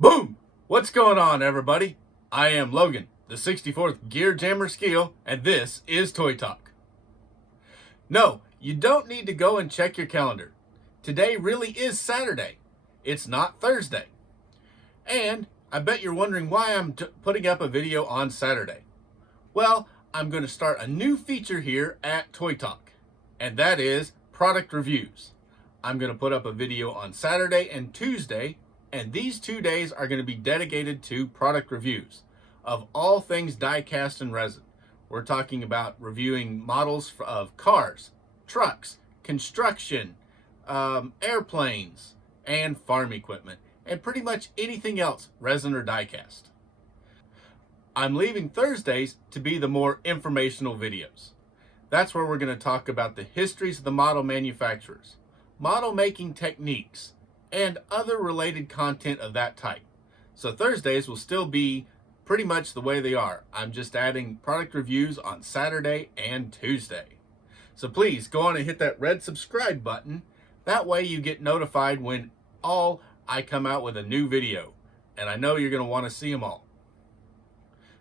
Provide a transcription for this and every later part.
Boom! What's going on, everybody? I am Logan, the 64th Gear Jammer Skeele, and this is Toy Talk. No, you don't need to go and check your calendar. Today really is Saturday. It's not Thursday. And I bet you're wondering why I'm putting up a video on Saturday. Well, I'm going to start a new feature here at Toy Talk, and that is product reviews. I'm going to put up a video on Saturday and Tuesday, and these 2 days are going to be dedicated to product reviews of all things die-cast and resin. We're talking about reviewing models of cars, trucks, construction, airplanes, and farm equipment, and pretty much anything else resin or die-cast. I'm leaving Thursdays to be the more informational videos. That's where we're going to talk about the histories of the model manufacturers, model making techniques, and other related content of that type. So Thursdays will still be pretty much the way they are. I'm just adding product reviews on Saturday and Tuesday. So please go on and hit that red subscribe button. That way you get notified when I come out with a new video. And I know you're going to want to see them all.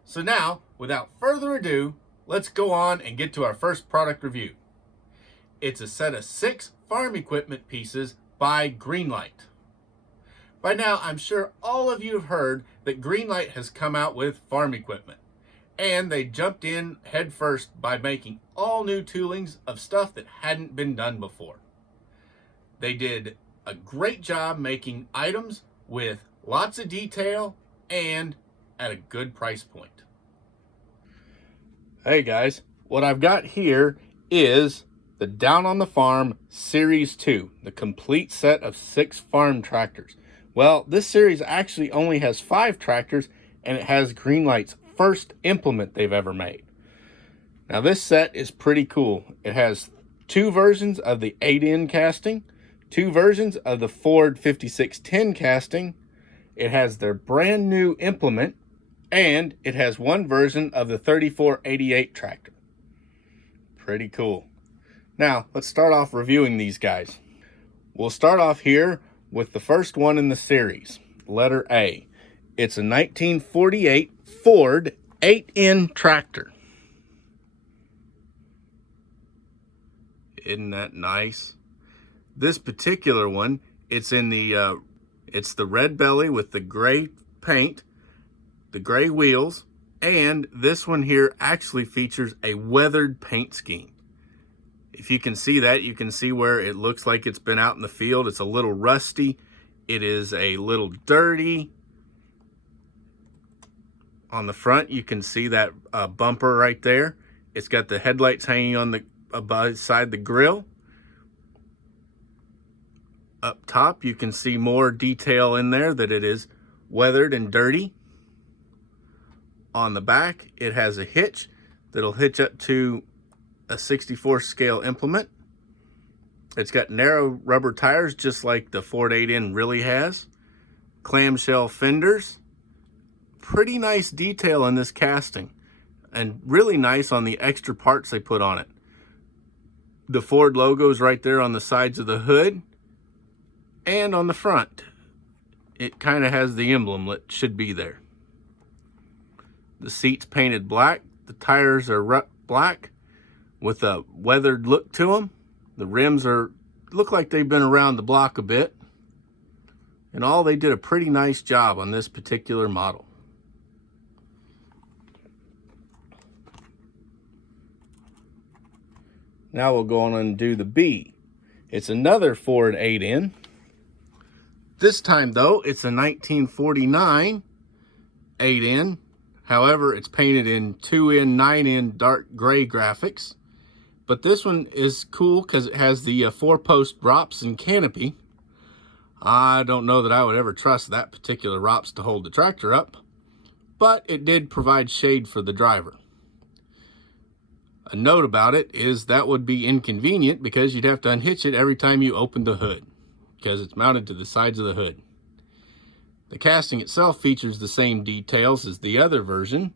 So now, without further ado, let's go on and get to our first product review. It's a set of 6 farm equipment pieces by Greenlight. By now, I'm sure all of you have heard that Greenlight has come out with farm equipment, and they jumped in headfirst by making all new toolings of stuff that hadn't been done before. They did a great job making items with lots of detail and at a good price point. Hey guys, what I've got here is the Down on the Farm Series 2, the complete set of 6 farm tractors. Well, this series actually only has 5 tractors, and it has Greenlight's first implement they've ever made. Now this set is pretty cool. It has 2 versions of the 8N casting, 2 versions of the Ford 5610 casting. It has their brand new implement, and it has 1 version of the 3488 tractor. Pretty cool. Now, let's start off reviewing these guys. We'll start off here with the first one in the series, letter A. It's a 1948 Ford 8N tractor. Isn't that nice? This particular one, it's the red belly with the gray paint, the gray wheels, and this one here actually features a weathered paint scheme. If you can see that, you can see where it looks like it's been out in the field. It's a little rusty. It is a little dirty. On the front, you can see that bumper right there. It's got the headlights hanging on the beside the grill. Up top, you can see more detail in there that it is weathered and dirty. On the back, it has a hitch that'll hitch up to a 64 scale implement. It's got narrow rubber tires just like the Ford 8N really has. Clamshell fenders. Pretty nice detail in this casting, and really nice on the extra parts they put on it. The Ford logo's right there on the sides of the hood and on the front. It kind of has the emblem that should be there. The seats painted black. The tires are black with a weathered look to them. The rims look like they've been around the block a bit. And they did a pretty nice job on this particular model. Now we'll go on and do the B. It's another Ford 8N. This time though, it's a 1949 8N. However, it's painted in 2N, 9N dark gray graphics. But this one is cool because it has the 4-post ROPS and canopy. I don't know that I would ever trust that particular ROPS to hold the tractor up, but it did provide shade for the driver. A note about it is that would be inconvenient because you'd have to unhitch it every time you opened the hood because it's mounted to the sides of the hood. The casting itself features the same details as the other version.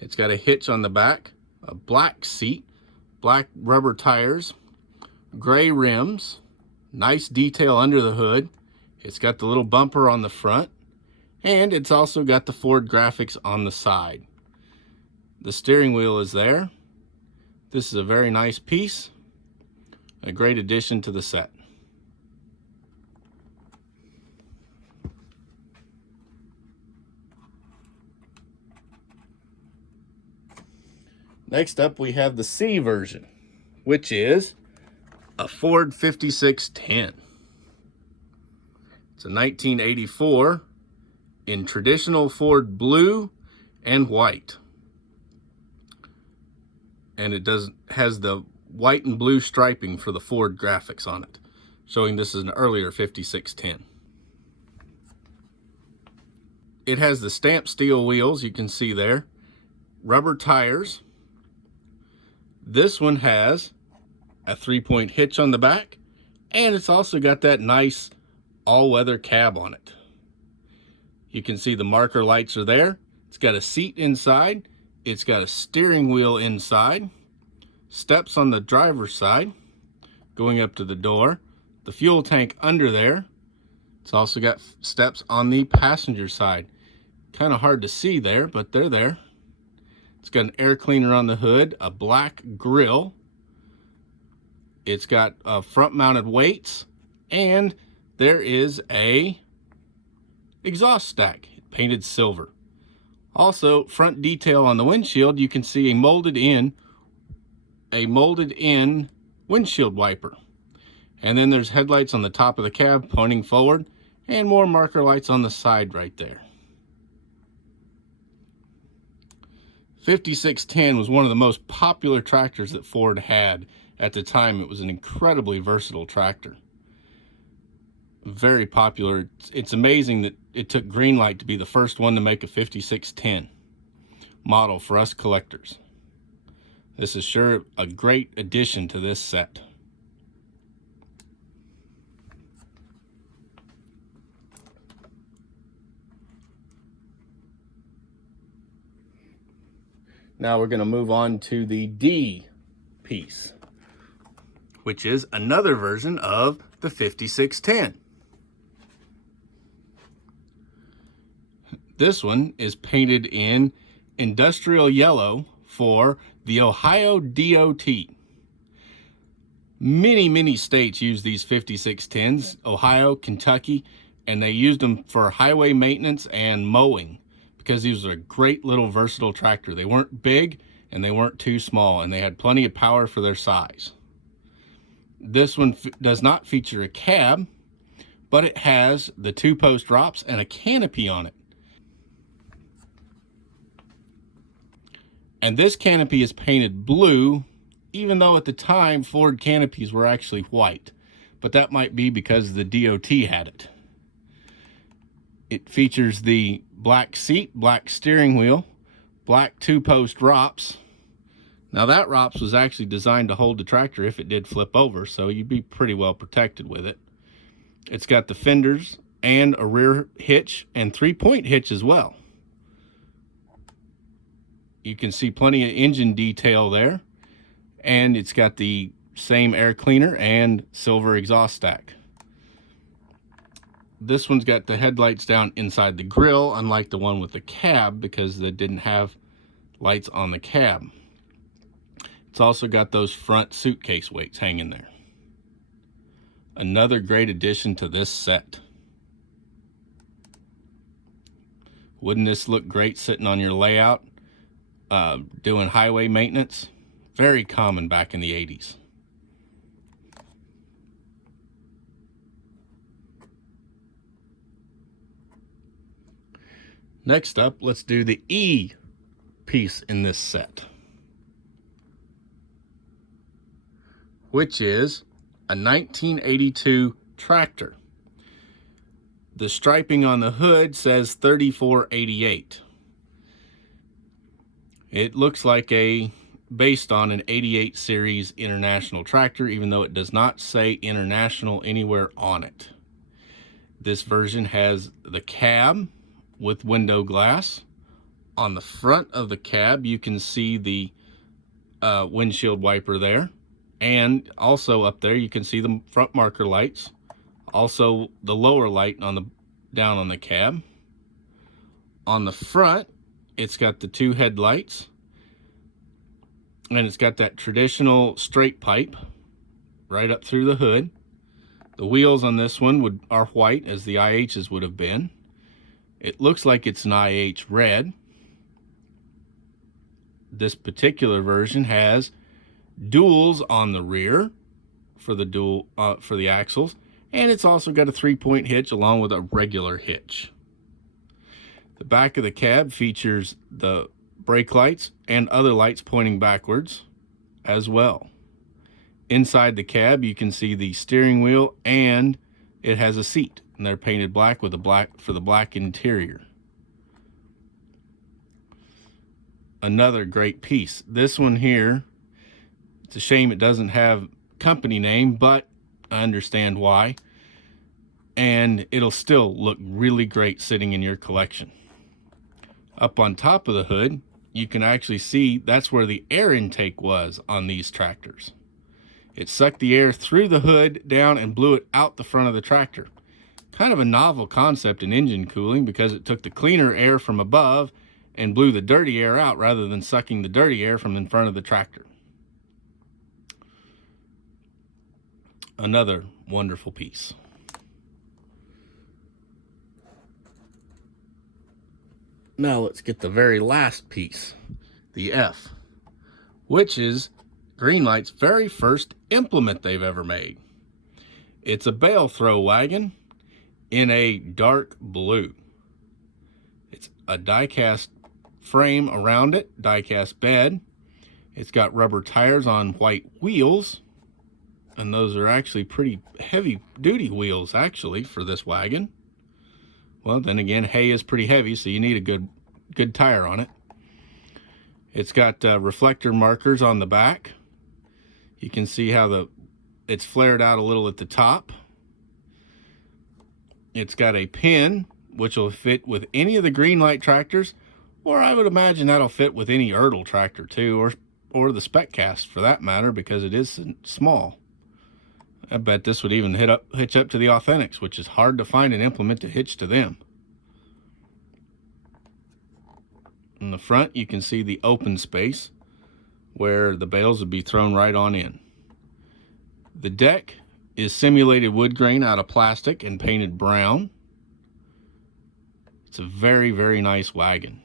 It's got a hitch on the back, a black seat, black rubber tires, gray rims, nice detail under the hood. It's got the little bumper on the front, And it's also got the Ford graphics on the side. The steering wheel is there. This is a very nice piece, a great addition to the set. Next up, we have the C version, which is a Ford 5610. It's a 1984 in traditional Ford blue and white. And it has the white and blue striping for the Ford graphics on it, showing this is an earlier 5610. It has the stamped steel wheels, you can see there, rubber tires. This one has a 3-point hitch on the back, and it's also got that nice all-weather cab on it. You can see the marker lights are there. It's got a seat inside. It's got a steering wheel inside, steps on the driver's side, going up to the door, the fuel tank under there. It's also got steps on the passenger side. Kind of hard to see there, but they're there. It's got an air cleaner on the hood, a black grille. It's got front-mounted weights, and there is a exhaust stack painted silver. Also, front detail on the windshield, you can see a molded in windshield wiper. And then there's headlights on the top of the cab pointing forward, and more marker lights on the side right there. 5610 was one of the most popular tractors that Ford had at the time. It was an incredibly versatile tractor. Very popular. It's amazing that it took Greenlight to be the first one to make a 5610 model for us collectors. This is sure a great addition to this set. Now we're going to move on to the D piece, which is another version of the 5610. This one is painted in industrial yellow for the Ohio DOT. Many states use these 5610s, Ohio, Kentucky, and they used them for highway maintenance and mowing, because these are a great little versatile tractor. They weren't big and they weren't too small, and they had plenty of power for their size. This one does not feature a cab, but it has the 2-post ROPS and a canopy on it. And this canopy is painted blue, even though at the time Ford canopies were actually white, but that might be because the DOT had it. It features the black seat, black steering wheel, black 2-post ROPS. Now that ROPS was actually designed to hold the tractor if it did flip over, so you'd be pretty well protected with it. It's got the fenders and a rear hitch and 3-point hitch as well. You can see plenty of engine detail there, and it's got the same air cleaner and silver exhaust stack. This one's got the headlights down inside the grille, unlike the one with the cab, because they didn't have lights on the cab. It's also got those front suitcase weights hanging there. Another great addition to this set. Wouldn't this look great sitting on your layout, doing highway maintenance? Very common back in the 80s. Next up, let's do the E piece in this set, which is a 1982 tractor. The striping on the hood says 3488. It looks like based on an 88 series International tractor, even though it does not say International anywhere on it. This version has the cab with window glass. On the front of the cab, you can see the windshield wiper there. And also up there, you can see the front marker lights. Also the lower light down on the cab. On the front, it's got the two headlights, and it's got that traditional straight pipe right up through the hood. The wheels on this one are white, as the IH's would have been. It looks like it's an IH red. This particular version has duals on the rear for the axles, and it's also got a 3-point hitch along with a regular hitch. The back of the cab features the brake lights and other lights pointing backwards as well. Inside the cab, you can see the steering wheel, and it has a seat, and they're painted black with the black interior. Another great piece. This one here, it's a shame it doesn't have company name, but I understand why. And it'll still look really great sitting in your collection. Up on top of the hood, you can actually see that's where the air intake was on these tractors. It sucked the air through the hood down and blew it out the front of the tractor. Kind of a novel concept in engine cooling, because it took the cleaner air from above and blew the dirty air out rather than sucking the dirty air from in front of the tractor. Another wonderful piece. Now let's get the very last piece, the F, which is Greenlight's very first implement they've ever made. It's a bale throw wagon in a dark blue. It's a die-cast frame around it, die-cast bed. It's got rubber tires on white wheels, and those are actually pretty heavy-duty wheels, actually, for this wagon. Well, then again, hay is pretty heavy, so you need a good tire on it. It's got reflector markers on the back. You can see how it's flared out a little at the top. It's got a pin, which will fit with any of the Greenlight tractors, or I would imagine that'll fit with any Erdl tractor too, or the Speccast for that matter, because it is small. I bet this would even hitch up to the Authentics, which is hard to find an implement to hitch to them. In the front, you can see the open space where the bales would be thrown right on in. The deck is simulated wood grain out of plastic and painted brown. It's a very, very nice wagon.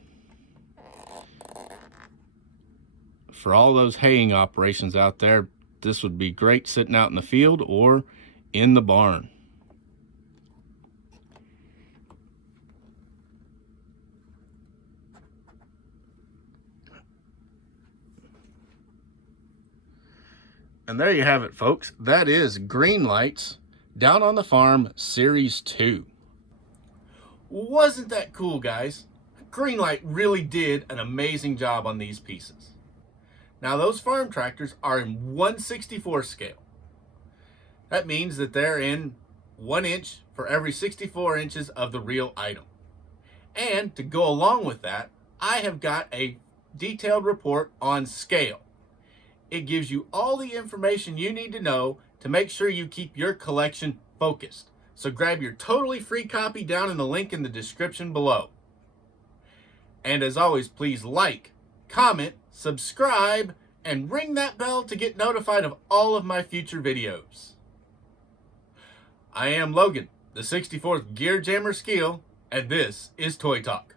For all those haying operations out there, this would be great sitting out in the field or in the barn. And there you have it, folks. That is Greenlight's Down on the Farm Series 2. Wasn't that cool, guys? Greenlight really did an amazing job on these pieces. Now, those farm tractors are in 1/64 scale. That means that they're in 1 inch for every 64 inches of the real item. And to go along with that, I have got a detailed report on scale. It gives you all the information you need to know to make sure you keep your collection focused. So grab your totally free copy down in the link in the description below. And as always, please like, comment, subscribe, and ring that bell to get notified of all of my future videos. I am Logan, the 64th Gear Jammer Skeele, and this is Toy Talk.